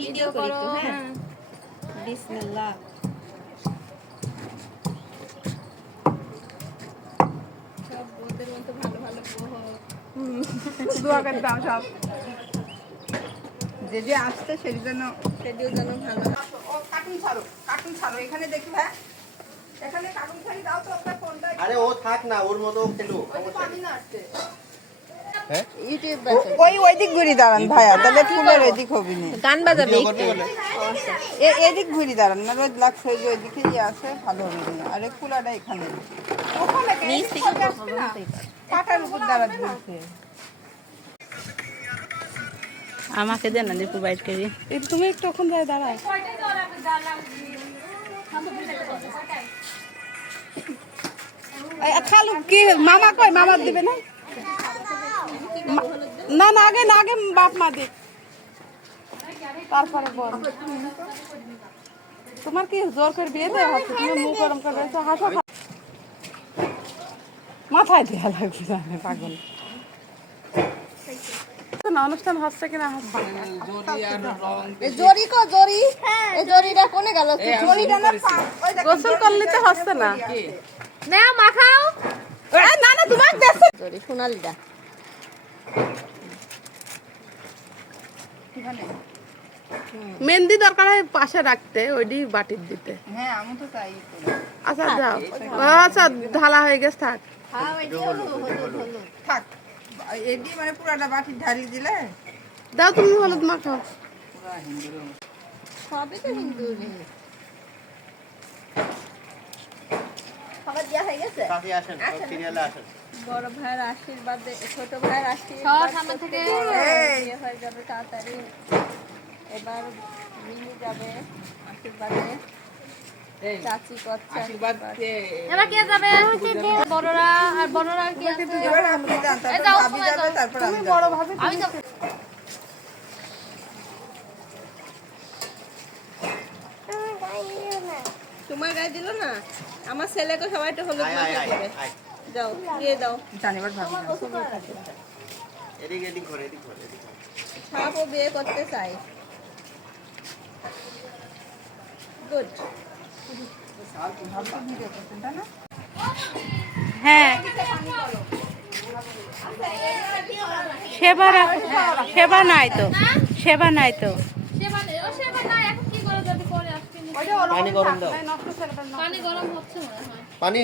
Video করো। হ্যাঁ বিসমিল্লাহ। সব বউদের মতো ভালো ভালো বউ হোক। দোয়া করতাম সব যে যে আসছে সেটার জন্য সেটিও যেন ভালো। ও কার্টুন ছাড়ো এখানে দেখি। হ্যাঁ এখানে কার্টুন ছাড়ি দাও তো আপনার ফোনটা। আরে ও থাক না, ওর মতো খেলো। পানি না আসছে। হ্যাঁ ইউটিউব ওই দিক ঘুরি দাঁড়ান ভাইয়া, তাহলে ফুলের ওই দিক হবি না। গান বাজাবে ভিডিও একটু। করতে বলে। এদিক ঘুরি দাঁড়ান না, রোদ লাগছে ওই দিকে যে আছে ভালো হবে না। আরে ফুলাটা এখানে ওখানে নিচ থেকে আসছে না, পাটার উপর দাঁড়াতে বলছে। আমাকে দেন না দীপু বাইট করে। তুমি একটু ওখান যায় দাঁড়াও। খালু কি মামা কই, মামা দিবে না? না না আগে বাপ মা দিক, তারপরে বল। তোমার কি জোর করে বিয়ে দেওয়া হচ্ছে? তুমি মুখ গরম করে রয়েছো, হাসো। মাথায় দেওয়া লাগবে জানে পাগল না। অনুষ্ঠান হচ্ছে কিনা হচ্ছে জরি কো জরি, এই জরিটা কোনে গেল? জরিটা না গোসল করলে তো হচ্ছে না। না মাখাও। না না তোমার দেশে জরি সোনালিটা মেহেন্দি দরকার হয় পাশে রাখতে, ওইটি বাটির দিতে। হ্যাঁ আমি তো তাই করি। আচ্ছা যাও। আচ্ছা ঢালা হয়ে গেছে, থাক হ্যাঁ ওই যে হলুদ হলুদ। থাক এডি মানে পুরাটা বাটি ঢালি দিলে দাও তুমি হলুদ মাখাও। পুরা হিন্দুর সবই তো হিন্দু জিনিস। খাবার দেওয়া হয়ে গেছে? কাছে আসেন, সব সিরিয়ালে আসেন। বড় ভাইয়ের আশীর্বাদে, ছোট ভাইয়ের আশীর্বাদ সামনে থেকে বিয়ে হয়ে যাবে তাড়াতাড়ি। এবার মিনি যাবে আশীর্বাদে। চাচি করছে আশীর্বাদ। এবার কে যাবে? বড়রা আর বড়রা কি আছে? এবার আপনি যান, তারপর ভাবি যাবে, তারপর আমি বড় যাবো। ভাবে আমি তো তোমার গায়ে দিল না? আমার ছেলেকে সবাই একটু হলুদ আয়, মাখিয়ে আয়, দেবে। আয়। যাও দিয়ে দাও। জানি এবার ভাবি যাবে। এদিক ঘরে, এদিক ঘরে। সাপও বিয়ে করতে চাই। গুড। হ্যাঁ সেবা নাই তো সেবা নাই, ও সেবা নাই। এখন কি করে যদি করে আসতে পানি গরম দাও। পানি গরম হচ্ছে মনে হয়। পানি